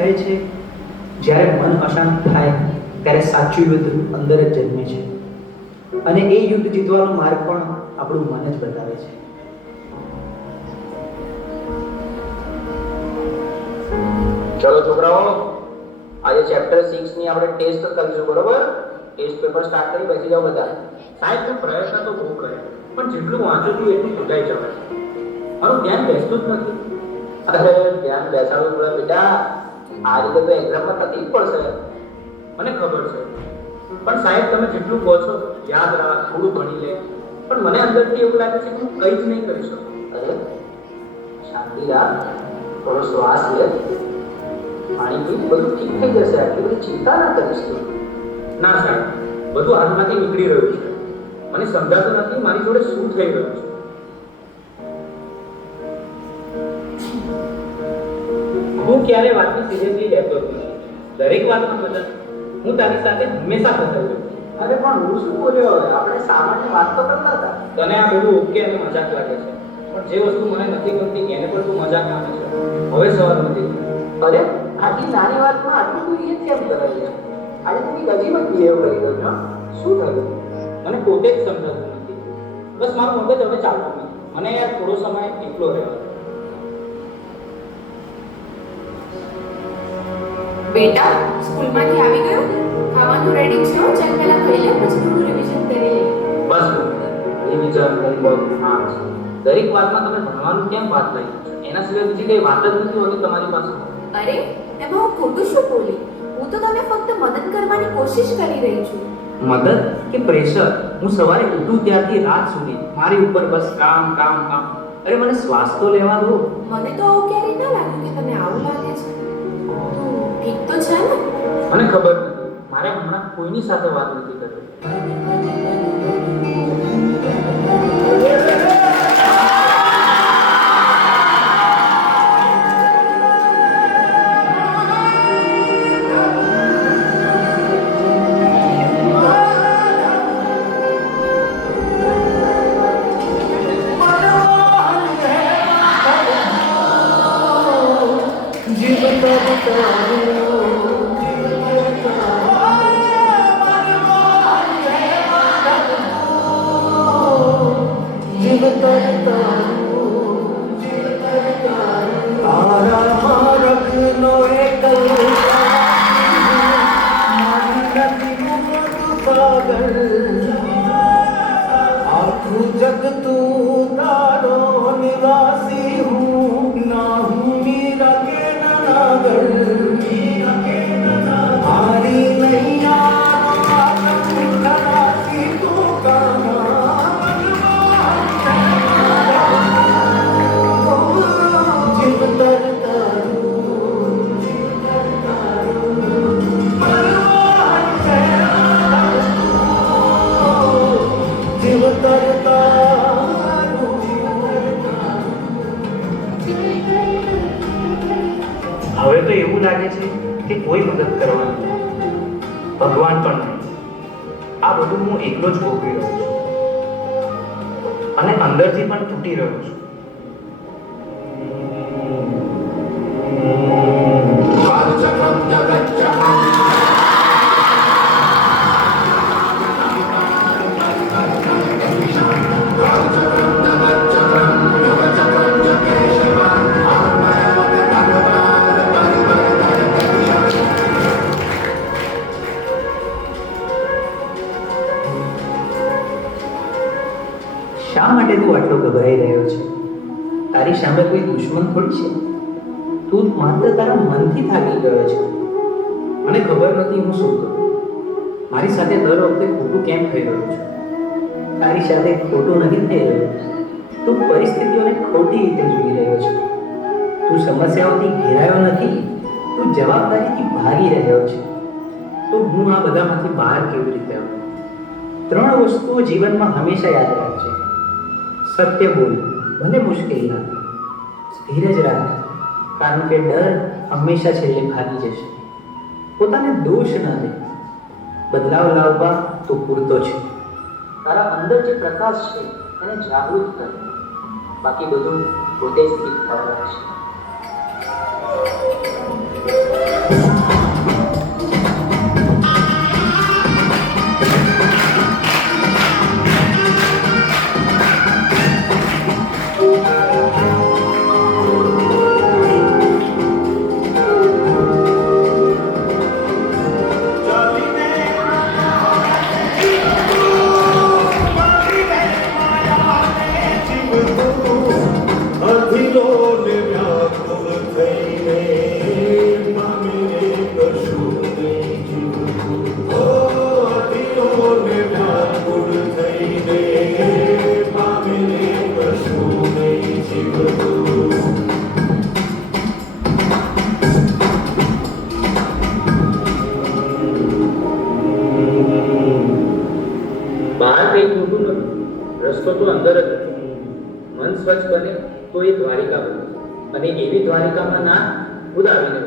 કહે છે જ્યારે મન અશાંત થાય ત્યારે સાચું યુદ્ધ અંદર જ જન્મે છે, અને એ યુદ્ધ જીતવાનો માર્ગ પણ આપણું મન જ બતાવે છે. ચલો છોકરાઓ, આજે ચેપ્ટર 6 ની આપણે ટેસ્ટ કરીશું, બરોબર? ટેસ્ટ પેપર સ્ટાર્ટ કરી બેસી જાઓ બધા. સાહેબ તો પ્રયત્ન તો બહુ કરે, પણ જેટલું વાંચું છું એટલું ભૂલાઈ જવાય છે. મારું ધ્યાન બેસતું જ નથી. અરે ધ્યાન બેસાડવું પડે બેટા, આ રીતે તો એક્ઝામમાં તકલીફ પડશે. મને ખબર છે, પણ સાહેબ તમે જેટલું કહો છો યાદ રાખ, થોડું ભણી લે, પણ મને અંદરથી એવું લાગે છે કે હું કંઈ જ નહીં કરી શકું. અરે શાંતિ રાખ, થોડો શ્વાસ લે, પાણી પી, બધું ઠીક થઈ જશે. આટલી બધી ચિંતા ના કરીશ તું. ના સાહેબ, બધું હાથમાંથી નીકળી રહ્યું છે. મને સમજાતું નથી મારી જોડે શું થઈ રહ્યું છે. હું ક્યારે વાતને સિરિયસલી લેતો જ નથી. દરેક વાતમાં મજા. હું તારી સાથે હંમેશા ફસાઈ છું. અરે પણ હું શું બોલ્યો? હવે આપણે સામાન્ય વાત તો કરતા હતા. તને આ બધું ઓકે અને મજાક લાગે છે, પણ જે વસ્તુ મને નથી ગમતી એને પણ તું મજાક માને છે. હવે સવાલ નથી. અરે આટલી નાની વાતમાં આટલું તું એ કેમ કરાય છે? આજે તમે ગજીબ જ બિહેવ કરી રહ્યો છો. શું થયું? મને પોતે જ સમજાતું નથી. બસ મારું મગજ હવે ચાલતું નથી. મને યાર થોડો સમય એકલો રહેવા દે. બેટા, સ્કૂલમાંથી આવી ગયો? ખાવાનું રેડી છે? ચાલ પહેલા ખાઈ લે, પછી થોડું રિવિઝન કરી લે. બસ રિવિઝન કરી લો. હા, દરેક વાતમાં તમે ભણવાનું કેમ વાત લઈ છો? એના સિવાય બીજી કઈ વાત જ નથી હોતી તમારી પાસે. અરે એમાં હું ખોટું શું બોલી? હું તો તને ફક્ત મદદ કરવાની કોશિશ કરી રહી છું. મદદ કે પ્રેશર? હું સવારે ઉઠું ત્યારથી રાત સુધી મારી ઉપર બસ કામ કામ કામ. અરે મને શ્વાસ તો લેવા દો. મને તો આવું ક્યારેય ના લાગ્યું કે તને આવું લાગે છે. તું ઠીક તો છે ને? મને ખબર નથી. મારે હમણાં કોઈની સાથે વાત નથી કરવી. जग तू तारो निवासी हूँ, ना हूँ मीरा के ननागर, हारी नैया खलासी तू जिब तर હવે તો એવું લાગે છે કે કોઈ મદદ કરવાનું નથી. ભગવાન પણ નહીં. આ બધું હું એકલો જ ભોગવી રહ્યો છું, અને અંદરથી પણ તૂટી રહ્યો છું. શા માટે તું આટલો ગભરાઈ રહ્યો છે? તારી સામે કોઈ દુશ્મન થોડી છે. તું માત્ર તારા મનથી થાકી ગયો છે. મને ખબર નથી હું શું કરું. મારી સાથે દર વખતે ખોટું કેમ થઈ રહ્યું છે? તારી સાથે ખોટું નથી થઈ રહ્યું. તું પરિસ્થિતિઓને ખોટી રીતે જોઈ રહ્યો છે. તું સમસ્યાઓથી ઘેરાયો નથી, તું જવાબદારીથી ભાગી રહ્યો છે. તો હું આ બધામાંથી બહાર કેવી રીતે આવું? 3 વસ્તુઓ જીવનમાં હંમેશા યાદ રાખજે. સત્ય બોલ, ભલે મુશ્કેલ લાગે. ધીરજ રાખ, કારણ કે ડર હંમેશા છેલ્લે ભાગી જશે. પોતાને દોષ ન દે. બદલાવ લાવવા તો પૂરતો છે. તારા અંદર જે પ્રકાશ છે એને જાગૃત કર. બાકી બધું પોતે જ ઠીક થવા લાગશે. બહાર કંઈ ખોટું નથી, રસ્તો તો અંદર જ હતો. મન સ્વચ્છ બને તો એ દ્વારિકા બને, અને એવી દ્વારિકામાં ના ખુદ આવીને